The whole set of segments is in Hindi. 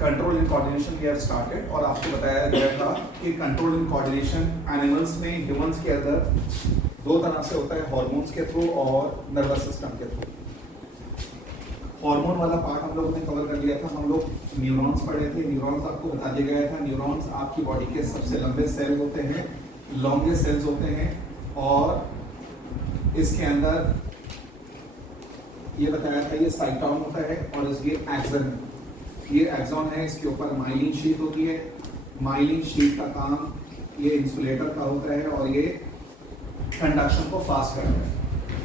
Control and coordination we have started और आपको बताया गया था कि कंट्रोल एंड कोऑर्डिनेशन एनिमल्स में ह्यूमंस के अंदर दो तरह से होता है, हार्मोन्स के थ्रू और नर्वस सिस्टम के थ्रू। हार्मोन वाला पार्ट हम लोगों ने कवर कर लिया था, हम लोग न्यूरॉन्स पढ़े थे। न्यूरॉन्स आपको बता दिया गया था, न्यूरॉन्स आपकी बॉडी के सबसे लंबे सेल होते हैं, लॉन्गेस्ट सेल्स होते हैं और इसके अंदर ये बताया था ये साइटोन होता है और इसके एक्सन है। ये एक्सॉन है, इसके ऊपर माइलिन शीट होती है। माइलिन शीट का काम ये इंसुलेटर का होता है और ये कंडक्शन को फास्ट करता है।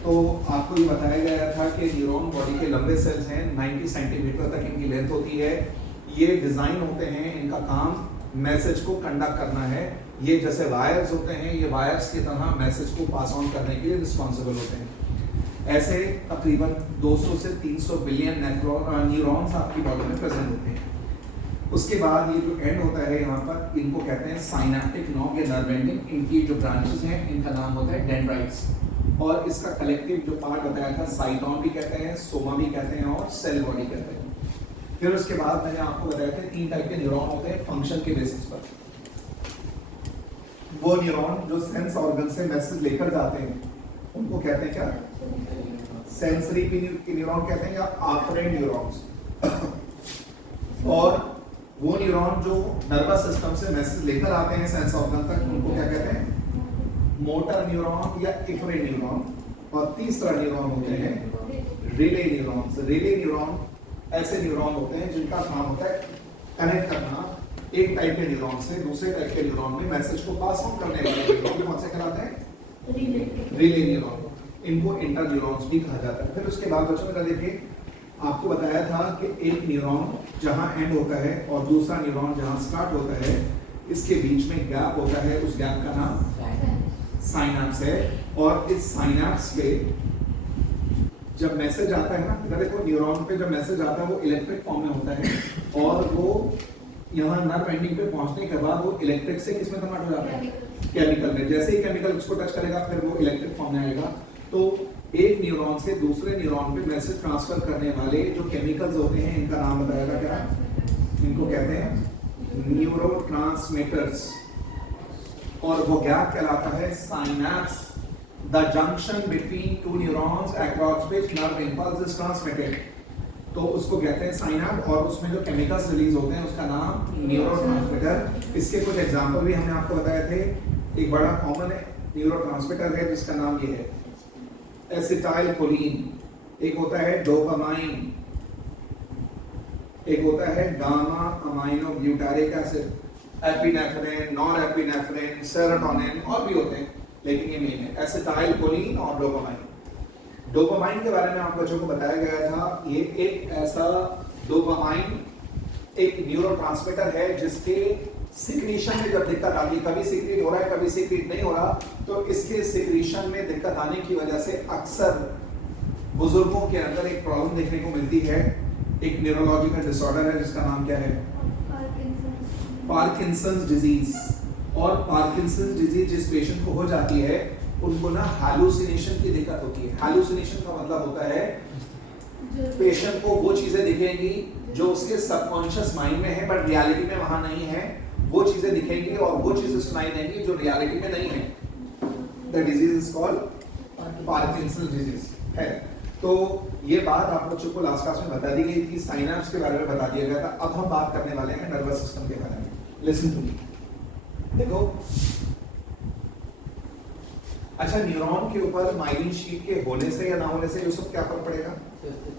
तो आपको ये बताया गया था कि न्यूरॉन बॉडी के लंबे सेल्स हैं, 90 सेंटीमीटर तक इनकी लेंथ होती है। ये डिजाइन होते हैं, इनका काम मैसेज को कंडक्ट करना है। ये जैसे वायर्स होते हैं, ये वायर्स की तरह मैसेज को पास ऑन करने के लिए रिस्पॉन्सिबल होते हैं। ऐसे तकरीबन 200 से 300 बिलियन न्यूरॉन्स आपकी बॉडी में प्रेजेंट होते हैं। उसके बाद ये जो एंड होता है यहाँ पर, इनको कहते हैं साइनेप्टिक नॉब या नर्व एंडिंग। इनकी जो ब्रांचेस हैं इनका नाम होता है डेंड्राइट्स और इसका कलेक्टिव जो पार्ट बताया था साइटोन भी कहते हैं, सोमा भी कहते हैं और सेल बॉडी कहते हैं। फिर उसके बाद मैंने आपको बताया था 3 टाइप के न्यूरॉन होते हैं फंक्शन के बेसिस पर। वो न्यूरॉन जो सेंस ऑर्गन से मैसेज लेकर जाते हैं उनको कहते हैं क्या? सेंसरी न्यूरॉन कहते हैं या आफ्रेंट न्यूरॉन्स। और वो न्यूरॉन जो नर्वस सिस्टम से मैसेज लेकर आते हैं सेंस ऑर्गन तक उनको क्या कहते हैं? मोटर न्यूरॉन या इफरेंट न्यूरॉन। और तीसरा न्यूरॉन होते हैं रिले न्यूरॉन्स। रिले न्यूरॉन ऐसे न्यूरॉन होते हैं जिनका काम होता है कनेक्ट करना एक टाइप के न्यूरॉन से दूसरे टाइप के न्यूरॉन में मैसेज को पास ऑन करने वाले न्यूरॉन कौन से कहलाते हैं? Relay neuron. इनको इंटर न्यूरॉन्स भी कहा जाता है। फिर उसके बाद बच्चों मेरा देखिए, आपको बताया था कि एक न्यूरॉन जहां एंड होता है और दूसरा न्यूरॉन जहां स्टार्ट होता है, इसके बीच में गैप होता है, उस गैप का नाम साइनैप्स है। और इस साइनैप्स पे जब मैसेज आता है ना, देखो न्यूरॉन पे जब मैसेज आता है वो इलेक्ट्रिक फॉर्म में होता है और वो यहाँ नर्व एंडिंग पे पहुंचने के बाद वो इलेक्ट्रिक से किसमें कन्वर्ट हो जाता है? केमिकल में। जैसे ही केमिकल उसको टच करेगा फिर वो इलेक्ट्रिक फॉर्म में आएगा। तो एक न्यूरॉन से दूसरे न्यूरॉन पे मैसेज ट्रांसफर करने वाले जो केमिकल्स होते हैं इनका नाम बताएगा क्या? इनको कहते हैं न्यूरोट्रांसमीटर्स। और वो गैप कहलाता है synapse, the junction between two neurons across which nerve impulse is transmitted. तो उसको कहते हैं साइनैप्स और उसमें जो केमिकल्स रिलीज होते हैं उसका नाम न्यूरोट्रांसमीटर। इसके कुछ एग्जांपल भी हमने आपको बताए थे। एक बड़ा कॉमन न्यूरोट्रांसमीटर है जिसका नाम ये है एसिटाइलकोलिन, एक होता है डोपामाइन, एक होता है gamma amino butyric acid, epinephrine, norepinephrine, serotonin और भी होते हैं, लेकिन ये मेन है एसिटाइलकोलिन और डोपामाइन। डोपामाइन के बारे में आप बच्चों को बताया गया था, ये एक ऐसा डोपामाइन एक न्यूरोट्रांसमीटर है जिसके सिक्रीशन में जब दिक्कत आती है, कभी सिक्रीट हो रहा है कभी सिक्रीट नहीं हो रहा, तो इसके सिक्रीशन में दिक्कत आने की वजह से अक्सर बुजुर्गों के अंदर एक प्रॉब्लम देखने को मिलती है। एक न्यूरोलॉजिकल डिसऑर्डर है जिसका नाम क्या है? Parkinson's disease. और पार्किंसंस डिजीज जिस पेशेंट को हो जाती है उनको ना हैलुसिनेशन की दिक्कत होती है। हैलुसिनेशन का मतलब होता है पेशेंट को वो चीजें दिखेंगी जो उसके सबकॉन्शियस माइंड में है बट रियलिटी में वहां नहीं है, वो चीजें दिखेंगी और वो चीजें सुनाई देंगी जो रियलिटी में नहीं है। The disease is called Parkinson's disease है। तो ये बात आप बच्चों को लास्ट क्लास में बता दी गई थी, साइनैप्स के बारे में बता दिया गया था। अब हम बात करने वाले हैं नर्वस सिस्टम के बारे में। Listen to me. देखो, अच्छा न्यूरॉन के ऊपर माइलिन शीट के होने से या ना होने से ये सब क्या फर्क पड़ेगा?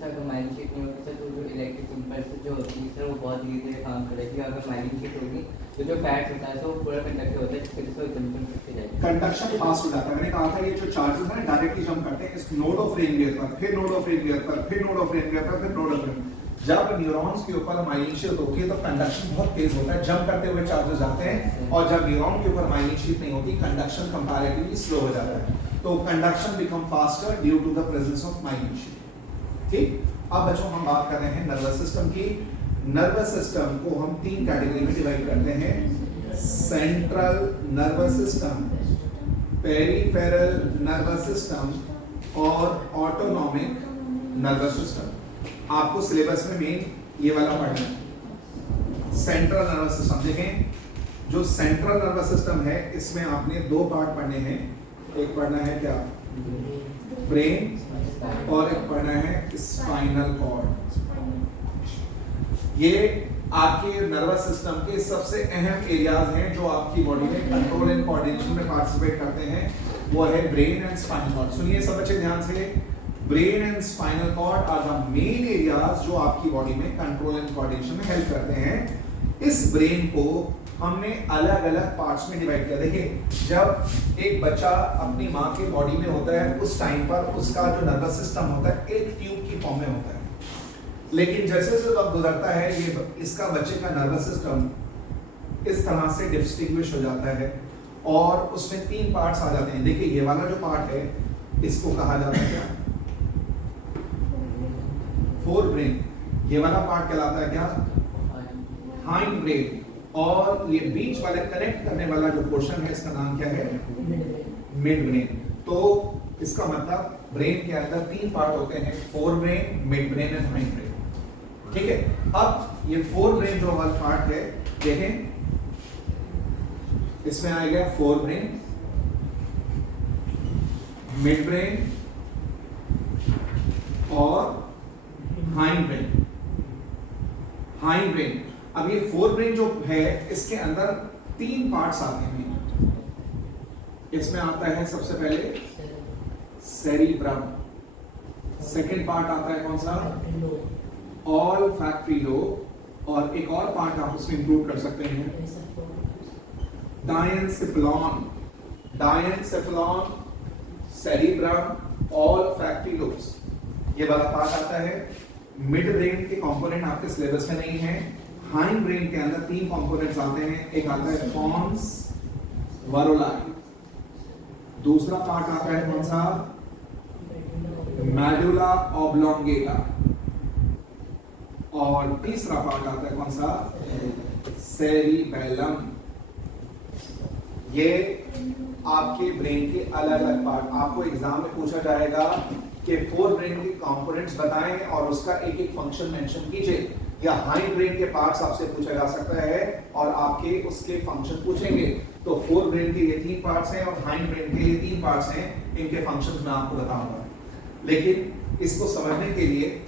अगर माइलिन शीट नहीं होती तो जो इलेक्ट्रिक इंपल्स जो होती है सर वो बहुत धीरे धीरे काम करेगी। अगर माइलिन शीट होगी तो जो फैट्स होता है तो वो पूरा कंडक्टिव होता है जिससे इसको कंडक्शन करते जाएगा, कंडक्शन फास्ट हो जाता है। मैंने कहा था ये जो चार्जेस हैं डायरेक्टली जंप करते हैं इस नोड ऑफ रेन गियर पर, फिर नोड ऑफ रेन गियर पर, फिर नोड ऑफ रेन गियर पर, फिर नोड ऑफ रेन। जब न्यूरॉन्स के ऊपर माइलिन शीट होती है तो कंडक्शन बहुत तेज होता है, जंप करते हुए चार्जेस जाते हैं। और जब न्यूरॉन के ऊपर माइलिन शीट नहीं होती कंडक्शन कंपैरेटिवली स्लो हो जाता है। तो conduction become faster due to the presence of myelin sheath. ठीक, अब बच्चों हम बात कर रहे हैं नर्वस सिस्टम की। नर्वस सिस्टम को हम 3 कैटेगरी में डिवाइड करते हैं, central nervous system, peripheral nervous system और ऑटोनॉमिक नर्वस सिस्टम। आपको सिलेबस में मेन ये वाला पढ़ना है। Central nervous system. देखें, जो सेंट्रल नर्वस सिस्टम है इसमें आपने दो पार्ट पढ़ने हैं। एक पढ़ना है क्या, ब्रेन, और एक पढ़ना है स्पाइनल कॉर्ड। ये आपके नर्वस सिस्टम के सबसे अहम एरियाज हैं जो आपकी बॉडी में कंट्रोल एंड कोऑर्डिनेशन में पार्टिसिपेट करते हैं, वो है ब्रेन एंड स्पाइनल कॉर्ड। सुनिए सब बच्चे ध्यान से, brain and spinal cord are the main areas जो आपकी बॉडी में कंट्रोल एंड कोऑर्डिनेशन में हेल्प करते हैं। इस ब्रेन को हमने अलग अलग पार्ट्स में डिवाइड किया। देखिए, जब एक बच्चा अपनी माँ के बॉडी में होता है उस टाइम पर उसका जो नर्वस सिस्टम होता है एक ट्यूब की फॉर्म में होता है, लेकिन जैसे जैसे वक्त गुजरता है ये इसका बच्चे का नर्वस सिस्टम इस तरह से डिस्टिंग्विश हो जाता है और उसमें तीन पार्ट्स आ जाते हैं। देखिए, ये वाला जो पार्ट है इसको कहा जाता है क्या, फोर ब्रेन। ये वाला पार्ट कहलाता है क्या, हाइंड ब्रेन। और ये बीच वाले कनेक्ट करने वाला जो पोर्शन है इसका नाम क्या है, मिड ब्रेन। तो इसका मतलब ब्रेन के अंदर तीन पार्ट होते हैं, fore brain, mid brain and hind brain. ठीक है, अब ये फोर ब्रेन जो वाला पार्ट है, देखें इसमें आ गया फोर ब्रेन, मिड ब्रेन और हाइंड ब्रेन। हाइंड ब्रेन, अब ये फोर ब्रेन जो है इसके अंदर तीन पार्ट्स आते हैं। इसमें आता है सबसे पहले सेरिब्रम, सेकंड पार्ट आता है कौन सा, ऑल फैक्टरी लोब, और एक और पार्ट आप उसमें इंक्लूड कर सकते हैं डायनसेफलॉन। डायनसेफलॉन, सेरिब्रम, ऑल फैक्टरी लोब्स, ये वाला पार्ट आता है। मिड ब्रेन के कंपोनेंट आपके सिलेबस में नहीं है। हाइंड ब्रेन के अंदर तीन कंपोनेंट्स आते हैं, एक आता है पॉन्स वरोलाई, दूसरा पार्ट आता है कौन सा, मेडुला ऑब्लोंगेटा, और तीसरा पार्ट आता है कौन सा, सेरिबेलम। ये आपके ब्रेन के अलग अलग पार्ट, आपको एग्जाम में पूछा जाएगा कि फोर ब्रेन के कंपोनेंट्स बताएं और उसका एक एक फंक्शन मेंशन कीजिए, या हाइंड ब्रेन के पार्ट्स आपसे पूछा जा सकता है और आपके उसके फंक्शन पूछेंगे। तो फोर ब्रेन के ये तीन पार्ट्स हैं और हाइंड ब्रेन के ये तीन पार्ट्स हैं, इनके फंक्शंस मैं आपको बताऊंगा। लेकिन इसको समझने के लिए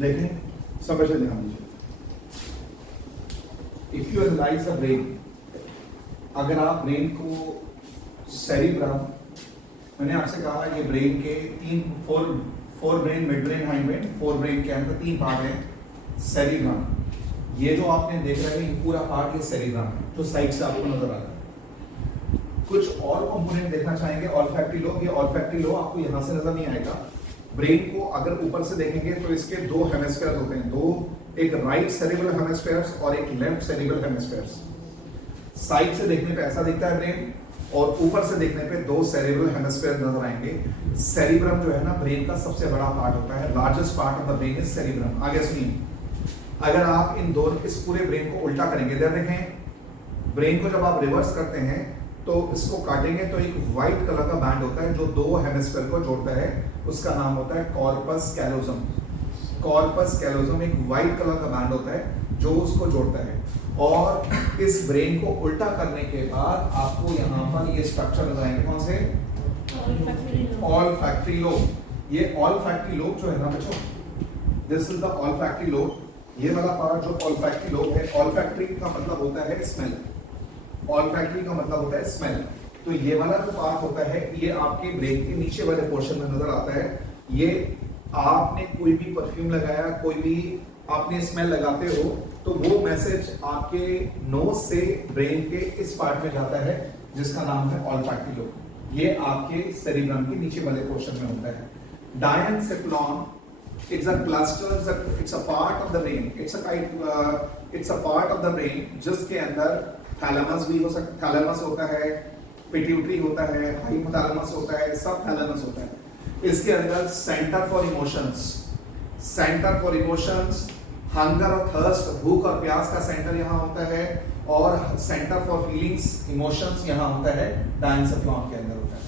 देखें समझ में ध्यान दीजिए। If you analyse the brain, अगर आप ब्रेन को सेरिब्रम, मैंने आपसे कहा ये ब्रेन के fore brain, mid brain, hind brain, fore brain के अंदर 3 पार्ट हैं। सेरिब्रम, ये जो आपने देख रहे हैं ये पूरा पार्ट ये सेरिब्रम है जो साइड से आपको नजर आ रहा है। कुछ और कंपोनेंट देखना चाहेंगे, ऑल्फैक्टरी लोब। ये ऑल्फैक्टरी लोब आपको यहां से नजर नहीं आएगा। ब्रेन को अगर ऊपर से देखेंगे तो इसके 2 हेमिस्फीयर होते हैं, एक राइट सेरिब्रल हेमिस्फीयर्स और एक लेफ्ट सेरिब्रल हेमिस्फीयर्स। साइड से देखने पे ऐसा दिखता है ब्रेन, और ऊपर से देखने पे 2 सेरिब्रल हेमिस्फीयर नजर आएंगे। सेरिब्रम जो है ना ब्रेन का सबसे बड़ा पार्ट होता है, largest part of the brain is cerebrum. आगे सुनिए, अगर आप इन दोनों इस पूरे ब्रेन को उल्टा करेंगे, इधर देखें, ब्रेन को जब आप रिवर्स करते हैं तो इसको काटेंगे तो एक व्हाइट कलर का बैंड होता है जो 2 हेमिस्फीयर को जोड़ता है, उसका नाम होता है कॉर्पस कैलोसम। कॉर्पस कैलोसम एक व्हाइट कलर का बैंड होता है जो उसको जोड़ता है। और इस ब्रेन को उल्टा करने के बाद आपको यहाँ पर ये स्ट्रक्चर नजर आएंगे, कौन से? Olfactory lobe. ये ऑल्फैक्टरी लोब जो है ना बच्चों, this is the olfactory lobe. ये वाला पार्ट जो ऑल्फैक्टरी लोब है, ऑल्फैक्टरी का मतलब होता है स्मेल। ऑल्फैक्टरी का मतलब होता है स्मेल। तो ये वाला जो पार्ट होता है ये आपके ब्रेन के नीचे वाले पोर्शन में नजर आता है। ये आपने कोई भी परफ्यूम लगाया, कोई भी आपने स्मेल लगाते हो तो वो मैसेज आपके नोज से ब्रेन के इस पार्ट में जाता है जिसका नाम है ऑल्फैक्टरी लोब। ये आपके सेरिब्रम के नीचे वाले पोर्शन में होता है। Diencephalon, it's a cluster, it's a part of the brain, it's a part of the brain जिसके अंदर थैलेमस भी हो सकता, थैलेमस होता है, पिट्यूटरी होता है, हाइपोथैलेमस होता है, सब थैलेमस होता है। इसके अंदर सेंटर फॉर इमोशंस, हंगर और थर्स्ट, भूख और प्यास का सेंटर यहाँ होता है, और सेंटर फॉर फीलिंग्स, इमोशंस यहाँ होता है, डायनसेफ्लॉन के अंदर होता है।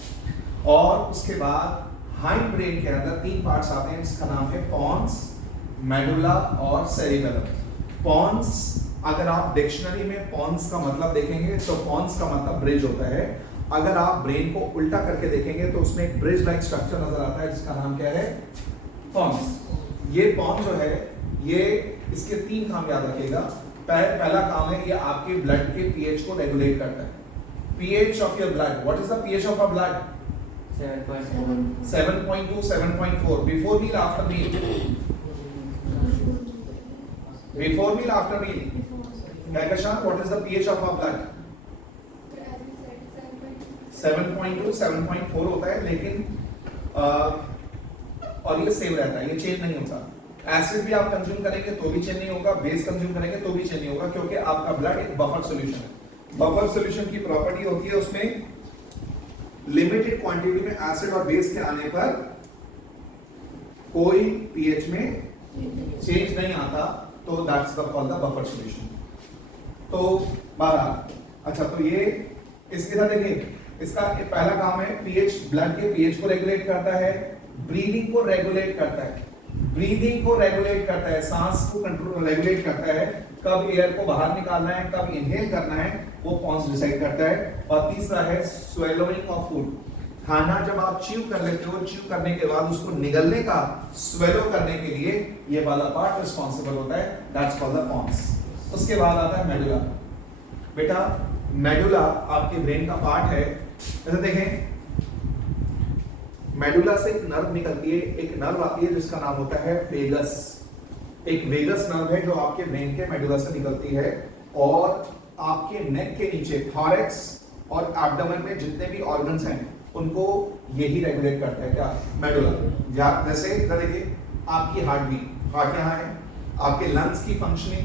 और उसके बाद हाइंड ब्रेन के अंदर 3 पार्ट्स आते हैं जिसका नाम है पॉन्स, मेडुला और सेरिबेलम। पॉन्स, अगर आप डिक्शनरी में पॉन्स का मतलब देखेंगे तो पॉन्स का मतलब ब्रिज होता है। अगर आप ब्रेन को उल्टा करके देखेंगे तो उसमें एक ब्रिज लाइक स्ट्रक्चर नजर आता है जिसका नाम क्या है? पॉन्स। ये पॉन्स जो है ये, इसके 3 काम याद रखिएगा। पहला काम है ये आपके ब्लड के पीएच को रेगुलेट करता है। PH of your blood, what is the pH of a blood? 7.2, 7.4. Before meal, after meal. Before meal, after meal. Kakashan, what is the pH of our blood? 7.2, 7.4 होता है, लेकिन और ये सेम रहता है, ये चेंज नहीं होता। एसिड भी आप कंज्यूम करेंगे तो भी चेंज नहीं होगा, बेस कंज्यूम करेंगे तो भी चेंज नहीं होगा, क्योंकि आपका ब्लड एक बफर सॉल्यूशन है। बफर सॉल्यूशन की प्रॉपर्टी होती है उसमें लिमिटेड क्वांटिटी में एसिड और बेस के आने पर कोई पीएच में चेंज नहीं आता, तो that's called the buffer solution. तो 12, अच्छा, तो ये इसके साथ देखिए, इसका पहला काम है पीएच, ब्लड के पीएच को रेगुलेट करता है, ब्रीदिंग को रेगुलेट करता है, सांस को कंट्रोल रेगुलेट करता है, कब एयर को बाहर निकालना है, कब इनहेल करना है, वो पॉन्स डिसाइड करता है। और तीसरा है स्वेलोइंग ऑफ फूड। खाना जब आप च्यू कर लेते हो, च्यू करने के बाद उसको निगलने का, स्वेलो करने के लिए ये वाला पार्ट रिस्पांसिबल होता है, दैट्स कॉल्ड द पॉन्स। उसके बाद आता है मेडुला। बेटा मेडुला आपके ब्रेन का पार्ट है। ऐसे देखें, मेडुला से एक नर्व निकलती है, एक नर्व आती है जिसका नाम होता है वेगस। एक वेगस नर्व है जो आपके ब्रेन के मेडुला से निकलती है, और आपके नेक के नीचे थॉरैक्स और एब्डोमेन में जितने भी ऑर्गन्स हैं उनको यही रेगुलेट करता है, क्या? मेडुला। जैसे इधर देखिए, आपकी हार्ट बीट, हार्ट यहाँ है, आपके लंग्स की फंक्शनिंग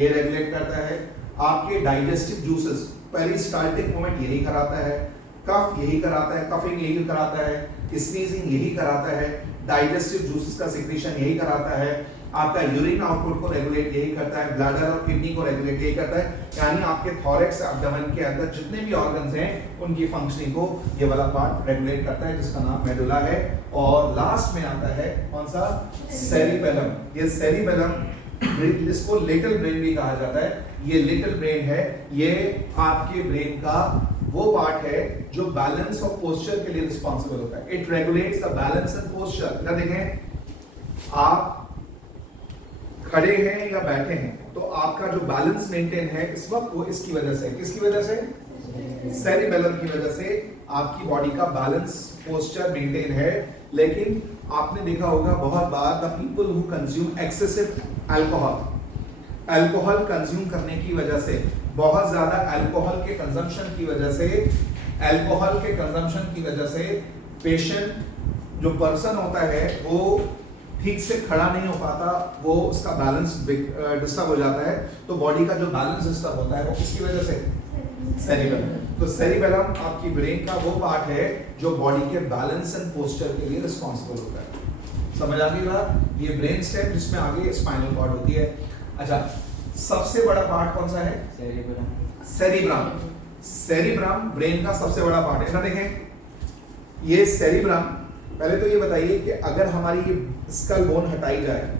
ये रेगुलेट करता है, आपके डाइजेस्टिव जूसेस, पेरिस्टाल्टिक मूवमेंट यही कराता है, कफ यही कराता है, कफिंग यही कराता है, स्नीजिंग यही कराता है, डाइजेस्टिव जूसेस का सिक्रीशन यही कराता है, आपका यूरिन आउटपुट को रेगुलेट यही करता है, ब्लैडर और किडनी को रेगुलेट यही करता है। यानी आपके थॉरैक्स एब्डोमेन के अंदर जितने भी ऑर्गन्स हैं उनकी फंक्शनिंग को ये वाला पार्ट रेगुलेट करता है जिसका नाम मेडुला है। और लास्ट में आता है कौन सा? सेरिबेलम। ये सेरिबेलम, इसको लिटिल ब्रेन भी कहा जाता है। ये लिटिल ब्रेन है, ये आपके ब्रेन का वो पार्ट है जो बैलेंस और पोस्चर के लिए रिस्पॉन्सिबल होता है। It regulates the balance and posture. इधर देखें, आप खड़े हैं या बैठे हैं, तो आपका जो बैलेंस मेंटेन है इस वक्त वो इसकी वजह से, किसकी वजह से, सेरिबेलम की वजह से आपकी बॉडी का बैलेंस पोस्चर मेंटेन है। लेकिन आपने देखा होगा बहुत बार the people who consume excessive alcohol consume करने की वजह से, बहुत ज्यादा अल्कोहल के कंजम्पशन की वजह से पेशेंट जो पर्सन होता है वो ठीक से खड़ा नहीं हो पाता, वो उसका बैलेंस डिस्टर्ब हो जाता है। तो बॉडी का जो बैलेंस डिस्टर्ब होता है वो किसकी वजह से, सेरिबेलम। तो सेरिबेलम आपकी ब्रेन का वो पार्ट है जो बॉडी के बैलेंस एंड पोस्चर के लिए रिस्पॉन्सिबल होता है। समझ आ गई बात? ये ब्रेन स्टेम जिसमें आगे स्पाइनल कॉर्ड होती है। अच्छा, सबसे बड़ा पार्ट कौन सा है, सेरिब्रम। सेरिब्रम ब्रेन का सबसे बड़ा पार्ट है ना। देखें ये सेरिब्रम, पहले तो ये बताइए कि अगर हमारी ये स्कल बोन हटाई जाए,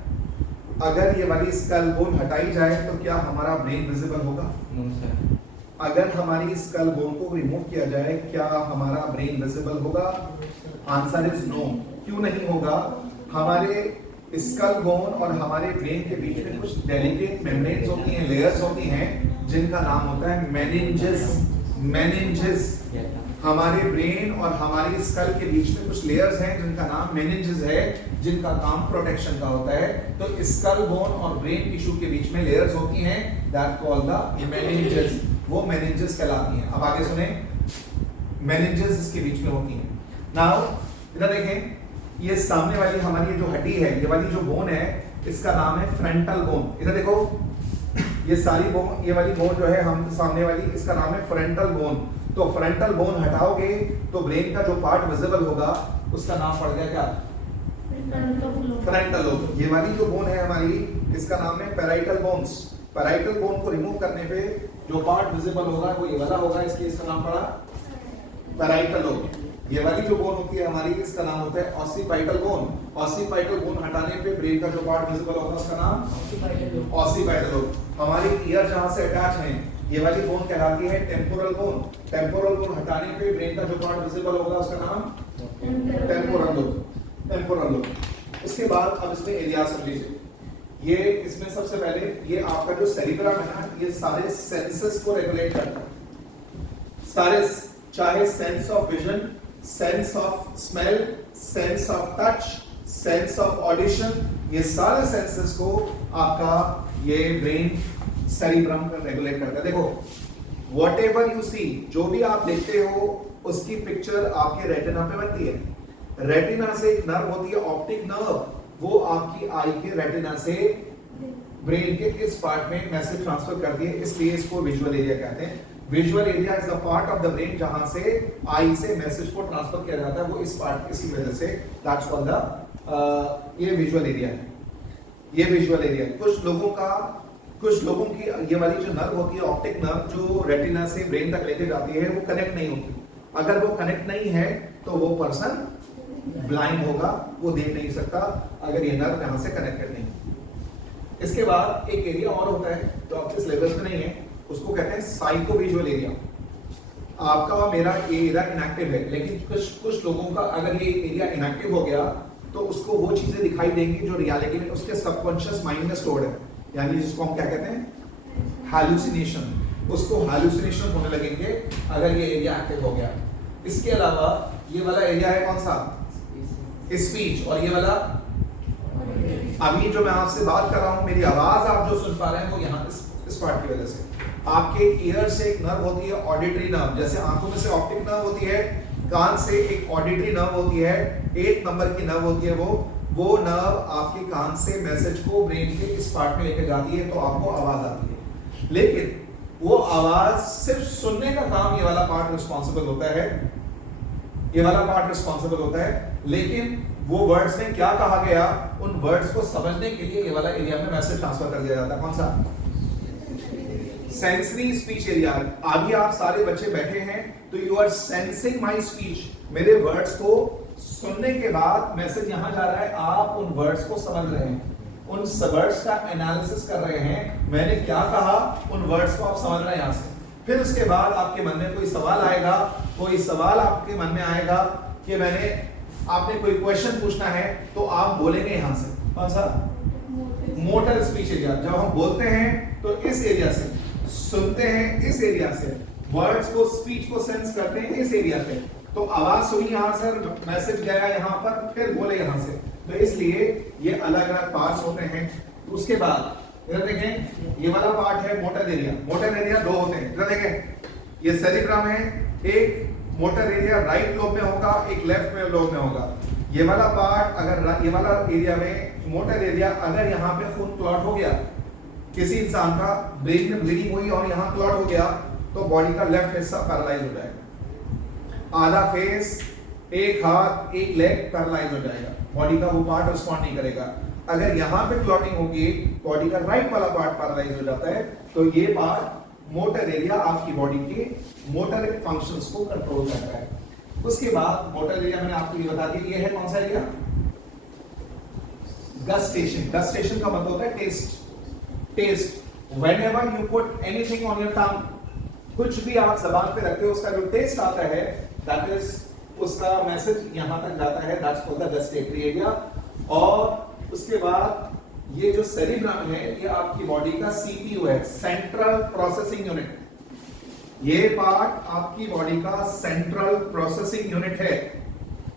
अगर ये वाली स्कल बोन हटाई जाए तो क्या हमारा ब्रेन विजिबल होगा? No sir. अगर हमारी स्कल बोन को रिमूव किया जाए क्या हमारा ब्रेन विजिबल होगा? Answer is no. क्यों नहीं होगा? हमारे स्कल बोन और हमारे ब्रेन के बीच में कुछ डेलिकेट मेम्ब्रेन्स होती हैं, लेयर्स होती हैं, जिनका नाम होता है मेनिंजेस। हमारे ब्रेन और हमारी स्कल के बीच में कुछ लेयर्स हैं जिनका नाम मेनिंजेस है, जिनका काम प्रोटेक्शन का होता है। तो स्कल बोन और ब्रेन टिश्यू के बीच में लेयर्स होती हैं, दैट कॉल्ड द मेनिंजेस। वो मेनिंजेस कहलाती हैं। अब आगे सुने, मेनिंजेस इसके बीच में होती हैं। नाउ इधर देखें, ये सामने वाली हमारी जो हड्डी है, ये वाली जो बोन है, इसका नाम है फ्रंटल बोन। इधर देखो, ये सारी बोन, ये वाली बोन जो है हम सामने वाली, इसका नाम है फ्रंटल बोन। तो फ्रंटल बोन हटाओगे तो ब्रेन का जो पार्ट विजिबल होगा उसका नाम पड़ गया क्या? Frontal lobe. ये वाली जो बोन है हमारी, इसका नाम है पैराइटल बोन्स। पैराइटल बोन को रिमूव करने पे जो पार्ट विजिबल होगा वो ये वाला होगा, इसलिए इसका नाम पड़ा पैराइटल लोब। ये वाली जो बोन होती है हमारी, इसका नाम होता है ऑसिपाइटल बोन। ऑसिपाइटल बोन हटाने पे ब्रेन का जो पार्ट विजिबल होगा उसका नाम ऑसिपाइटल लोब। हमारी ईयर जहां से अटैच है, ये वाली बोन कहलाती है टेम्पोरल बोन। टेम्पोरल बोन हटाने पे ब्रेन का जो पार्ट विजिबल होगा उसका नाम टेम्पोरल लोब। इसके बाद अब इसमें एरिया समझ लीजिए। ये इसमें सबसे पहले ये आपका जो सेरिब्रम है ना, ये सारे सेंसेस को रेगुलेट करता है। सारे, चाहे sense of vision, sense of smell, sense of touch, sense of audition, ये सारे सेंसेस को आपका ये ब्रेन सेरिब्रम का रेगुलेट करता है। देखो व्हाटएवर यू सी, जो भी आप देखते हो उसकी पिक्चर आपके रेटिना पे बनती है। रेटिना से एक नर्व होती है ऑप्टिक नर्व, वो आपकी आई के रेटिना से ब्रेन के इस पार्ट में मैसेज ट्रांसफर करती है, इसलिए इसको विजुअल एरिया कहते हैं। Visual area is the part of the brain जहां से आई से मैसेज को ट्रांसफर किया जाता है, वो इस पार्ट, इसी वजह से दैट्स कॉल्ड द ये विजुअल एरिया है। ये विजुअल एरिया, कुछ लोगों की ये वाली जो नर्व होती है ऑप्टिक नर्व, जो रेटिना से ब्रेन तक लेके जाती है, वो कनेक्ट नहीं होती। अगर वो कनेक्ट नहीं है तो वो पर्सन ब्लाइंड होगा, वो देख नहीं सकता अगर ये नर्व यहां से कनेक्टेड नहीं। इसके बाद एक एरिया और होता है तो आपके सिलेबस में नहीं है, उसको कहते हैं साइको विजुअल एरिया। आपका और मेरा ये एरिया इनएक्टिव है, लेकिन कुछ लोगों का अगर ये एरिया इनएक्टिव हो गया तो उसको वो चीजें दिखाई देंगी जो रियलिटी में उसके सबकॉन्शियस माइंड में स्टोर्ड है, यानी जिसको हम क्या कहते हैं, हैलुसिनेशन। उसको हैलुसिनेशन होने लगेंगे अगर ये एरिया एक्टिव हो गया। इसके अलावा ये वाला एरिया है कौन सा, स्पीच। और ये वाला, अभी जो मैं आपसे बात कर रहा हूं, मेरी आवाज आप जो सुन पा रहे हैं वो यहाँ इस पार्ट की वजह से। आपके ईयर से एक नर्व होती है ऑडिटरी नर्व, जैसे आंखों में से ऑप्टिक नर्व होती है, कान से एक ऑडिटरी नर्व होती है, 8 नंबर की नर्व होती है। वो नर्व आपके कान से मैसेज को ब्रेन के इस पार्ट में लेकर जाती है तो आपको आवाज आती है। लेकिन वो आवाज सिर्फ सुनने का काम ये वाला पार्ट रिस्पॉन्सिबल होता है, ये वाला पार्ट रिस्पॉन्सिबल होता है। लेकिन वो वर्ड्स में क्या कहा गया, उन वर्ड्स को समझने के लिए ये वाला एरिया में मैसेज ट्रांसफर कर दिया जाता है। कौन सा, सेंसरी स्पीच एरिया। अभी आप सारे बच्चे बैठे हैं तो you are sensing my speech, मेरे वर्ड्स को सुनने के बाद मैसेज यहां जा रहा है, आप उन वर्ड्स को समझ रहे हैं, उन वर्ड्स का एनालिसिस कर रहे हैं, मैंने क्या कहा उन वर्ड्स को आप समझ रहे हैं यहां से। फिर उसके बाद आपके मन में कोई सवाल आएगा, कोई सवाल आपके मन में आएगा कि आपने कोई क्वेश्चन पूछना है तो आप बोलेंगे यहां से, कौन सा, मोटर स्पीच एरिया। जब हम बोलते हैं तो इस एरिया से, सुनते हैं इस एरिया से, वर्ड्स को, स्पीच को सेंस करते हैं इस एरिया से। तो आवाज सुनी यहां से, मैसेज गया यहां पर, फिर बोले यहां से। तो इसलिए ये अलग अलग पार्ट्स होते हैं। उसके बाद इधर देखें, ये वाला पार्ट है मोटर एरिया। मोटर एरिया दो होते हैं, इधर देखें, ये सेरिब्रम है, एक मोटर एरिया राइट लोब में होगा, एक लेफ्ट में लोब में होगा। ये वाला पार्ट, अगर ये वाला एरिया में मोटर एरिया, अगर यहाँ पे खून क्लॉट हो गया, किसी इंसान का ब्रेन में ब्लीडिंग हुई और यहाँ क्लॉट हो गया, तो बॉडी का लेफ्ट हिस्सा पैरालाइज हो जाएगा, आधा फेस, एक हाथ, एक लेग पैरालाइज हो जाएगा, बॉडी का वो पार्ट रिस्पॉन्ड नहीं करेगा। अगर यहाँ पे क्लॉटिंग होगी, बॉडी का राइट वाला पार्ट पैरालाइज हो जाता है। तो ये पार्ट मोटर एरिया आपकी बॉडी के मोटर फंक्शंस को कंट्रोल करता है। उसके बाद मोटर एरिया मैंने आपको ये बता दिया, ये है कौन सा एरिया? गस्टेशन। गस्टेशन का मतलब होता है taste. Taste, whenever you put anything on your tongue, कुछ भी आप जबान पे रखते हो, उसका जो टेस्ट आता है, दैट इज, उसका मैसेज यहां तक जाता है, that's called the gustatory area. और उसके बाद ये जो सेरिब्रम है, ये आपकी बॉडी का सीपीयू है, सेंट्रल प्रोसेसिंग यूनिट। ये पार्ट आपकी बॉडी का सेंट्रल प्रोसेसिंग यूनिट है।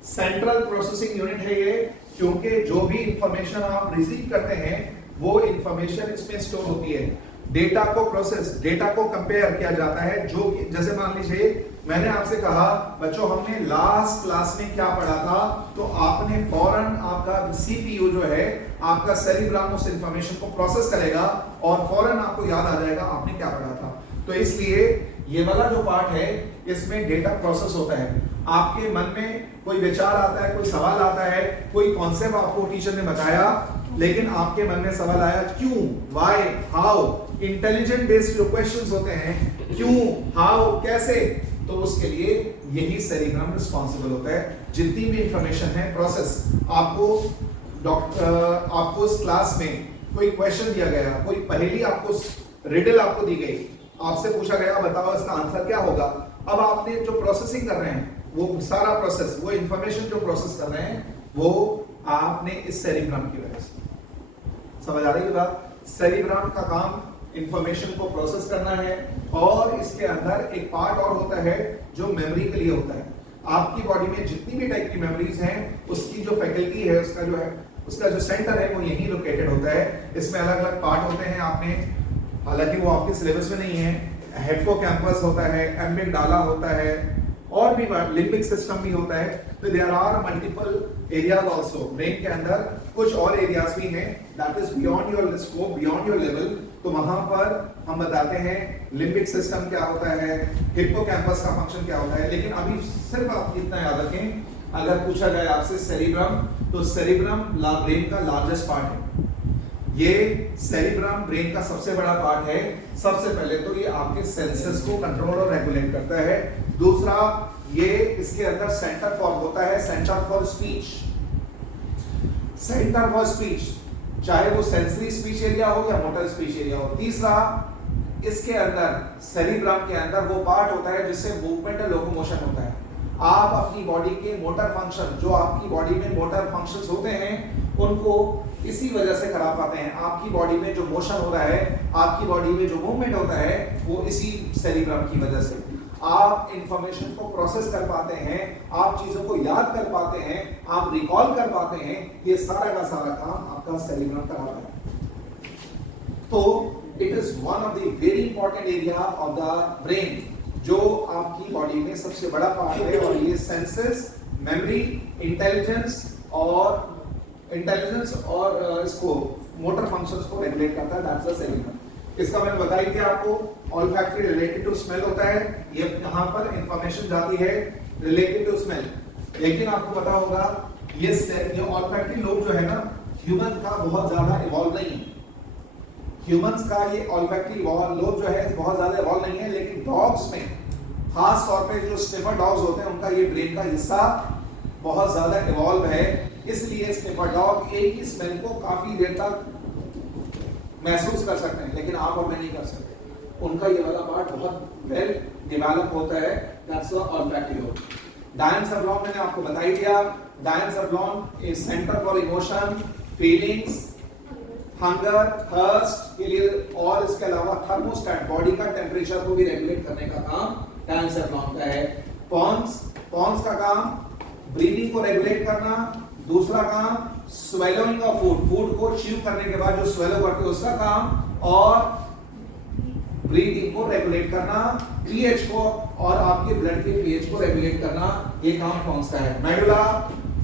सेंट्रल प्रोसेसिंग यूनिट है ये, क्योंकि जो भी इंफॉर्मेशन आप रिसीव करते हैं वो इंफॉर्मेशन इसमें स्टोर होती है। डेटा को प्रोसेस, डेटा को कंपेयर किया जाता है। जो जैसे मान लीजिए मैंने आपसे कहा बच्चों हमने लास्ट क्लास में क्या पढ़ा था, तो आपने फौरन आपका सीपीयू जो है आपका सेरिब्रम उस इंफॉर्मेशन को प्रोसेस करेगा और फौरन आपको याद आ जाएगा आपने क्या पढ़ा था। तो इसलिए ये वाला जो पार्ट है इसमें डेटा प्रोसेस होता है। आपके मन में कोई विचार आता है, कोई सवाल आता है, कोई कॉन्सेप्ट आपको टीचर ने बताया, लेकिन आपके मन में सवाल आया क्यों, व्हाई, हाउ, इंटेलिजेंट बेस्ड जो क्वेश्चंस होते हैं, क्यों, हाउ, कैसे, तो उसके लिए यही सेरिब्रम रिस्पांसिबल होता है। जितनी भी इंफॉर्मेशन है प्रोसेस, आपको इस क्लास में कोई क्वेश्चन दिया गया, कोई पहेली आपको, रिडल आपको दी गई, आपसे पूछा गया बताओ इसका आंसर क्या होगा। अब आपने जो प्रोसेसिंग कर रहे हैं, वो सारा प्रोसेस, वो इंफॉर्मेशन जो प्रोसेस कर रहे हैं, वो आपने इस सेरिब्रम की वजह से, समझ आ रही है बात? सेरिब्रम का काम इंफॉर्मेशन को प्रोसेस करना है। और इसके अंदर एक पार्ट और होता है जो मेमोरी के लिए होता है। आपकी बॉडी में जितनी भी टाइप की मेमोरीज हैं, उसकी जो फैकल्टी है, उसका जो है, उसका जो सेंटर है वो यहीं लोकेटेड होता है। इसमें अलग अलग पार्ट होते हैं, आपने, हालांकि वो आपके सिलेबस में नहीं है। हिप्पोकैम्पस होता है, एमिगडाला होता है, और भी लिम्बिक सिस्टम भी होता है। तो there are multiple areas also. Brain के अंदर कुछ और एरियाज भी हैं, that is beyond your scope, beyond your level. तो वहां पर हम बताते हैं लिम्बिक सिस्टम क्या होता है, हिप्पोकैम्पस का फंक्शन क्या होता है। लेकिन अभी सिर्फ आप इतना याद रखें, अगर पूछा जाए आपसे सेरिब्रम, तो सेरिब्रम ब्रेन का लार्जेस्ट पार्ट है। ये सेरिब्रम ब्रेन का सबसे बड़ा पार्ट है। सबसे पहले तो ये आपके सेंसेस को कंट्रोल और रेगुलेट करता है। दूसरा, ये इसके अंदर सेंटर फॉर होता है, centre for speech, centre for speech, चाहे वो सेंसरी स्पीच एरिया हो या मोटर स्पीच एरिया हो। तीसरा, इसके अंदर सेरिब्रम के अंदर वो पार्ट होता है जिससे मूवमेंट और लोकोमोशन होता है। आप अपनी बॉडी के मोटर फंक्शन, जो आपकी बॉडी में मोटर फंक्शंस होते हैं, उनको इसी वजह से करा पाते हैं। आपकी बॉडी में जो मोशन हो रहा है, आपकी बॉडी में जो मूवमेंट होता है, वो इसी सेरिब्रम की वजह से। आप इंफॉर्मेशन को प्रोसेस कर पाते हैं, आप चीजों को याद कर पाते हैं, आप रिकॉल कर पाते हैं, ये सारा का सारा काम आपका सेरिब्रम कराता है। तो it is one of the very important area of the brain, जो आपकी बॉडी में सबसे बड़ा पार्ट है। और ये सेंसेस, मेमोरी, इंटेलिजेंस और इसको मोटर फंक्शंस को रेगुलेट करता है, दैट्स द सेरिब्रम। इसका मैंने बताई थी आपको, ऑल्फैक्टरी रिलेटेड टू स्मेल होता है। ये यहाँ पर इंफॉर्मेशन जाती है रिलेटेड टू स्मेल। लेकिन आपको पता होगा ये ऑल्फैक्टरी लोब जो है ना, ह्यूमन का बहुत ज्यादा इवॉल्व नहीं है। ह्यूमंस का ये ऑल्फैक्टरी लोब जो है बहुत ज्यादा इवॉल्व नहीं है। लेकिन डॉग्स में, खास तौर पे जो स्निफर डॉग्स होते हैं, उनका ये ब्रेन का हिस्सा बहुत ज्यादा इवॉल्व है। इसलिए स्निफर डॉग एक ही स्मेल को काफी देर तक महसूस कर सकते हैं, लेकिन आप और मैं नहीं कर सकते। उनका ये वाला पार्ट बहुत वेल डेवलप होता है, that's the olfactory lobe. Diencephalon मैंने आपको बता ही दिया। Diencephalon is centre for emotion, feelings, hunger, thirst के लिए और इसके अलावा थर्मोस्टेट, बॉडी का टेम्परेचर को भी रेगुलेट करने का काम डायंसेफ्लॉन का है। पॉन्स का काम ब्रीदिंग को रेगुलेट करना, दूसरा काम स्वेलोइंग ऑफ फूड को च्यू करने के बाद जो स्वेलो करते हैं उसका काम, और ब्रीदिंग को रेगुलेट करना, पीएच को और आपके ब्लड के पीएच को रेगुलेट करना, ये काम पॉन्स का है।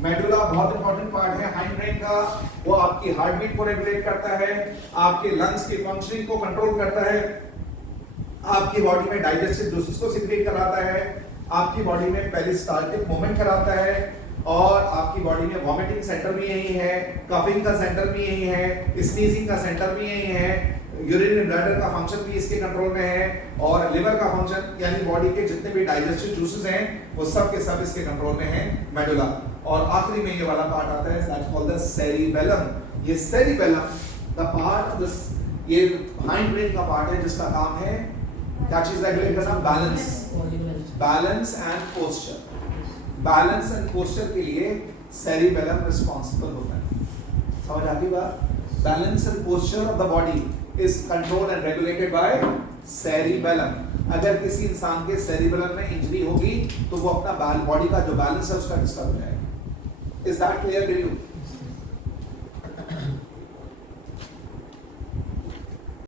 मेडुला बहुत इंपॉर्टेंट पार्ट है हाइंड ब्रेन का, वो आपकी हार्ट बीट को रेगुलेट करता है, आपके लंग्स की फंक्शनिंग को कंट्रोल करता है, आपकी बॉडी में डाइजेस्टिव जूसेस को सिक्रेट कराता है, आपकी बॉडी में पेरिस्टाल्टिक मूवमेंट कराता है, और आपकी बॉडी में वॉमिटिंग सेंटर भी यही है, कफिंग का सेंटर भी यही है, स्नीजिंग का सेंटर भी यही है, यूरिनरी ब्लैडर का फंक्शन भी इसके कंट्रोल में है, और लिवर का फंक्शन यानी बॉडी के जितने भी डाइजेस्टिव जूसेस हैं वो सब के सब इसके कंट्रोल में है मेडुला। और आखिरी में ये वाला पार्ट आता है दैट्स कॉल्ड द सेरिबेलम। ये सेरिबेलम द पार्ट दिस ये हाइंड ब्रेन का पार्ट है जिसका काम है क्या चीज रेगुलेट करना, balance and posture. Balance and posture के लिए सेरिबेलम रिस्पांसिबल होता है। समझ आती बात? Balance and posture of the body is controlled and regulated by cerebellum। अगर किसी इंसान के cerebellum में इंजरी होगी तो वो अपना बॉडी का जो बैलेंस है उसका डिस्टर्ब हो जाएगा। Is that clear to you?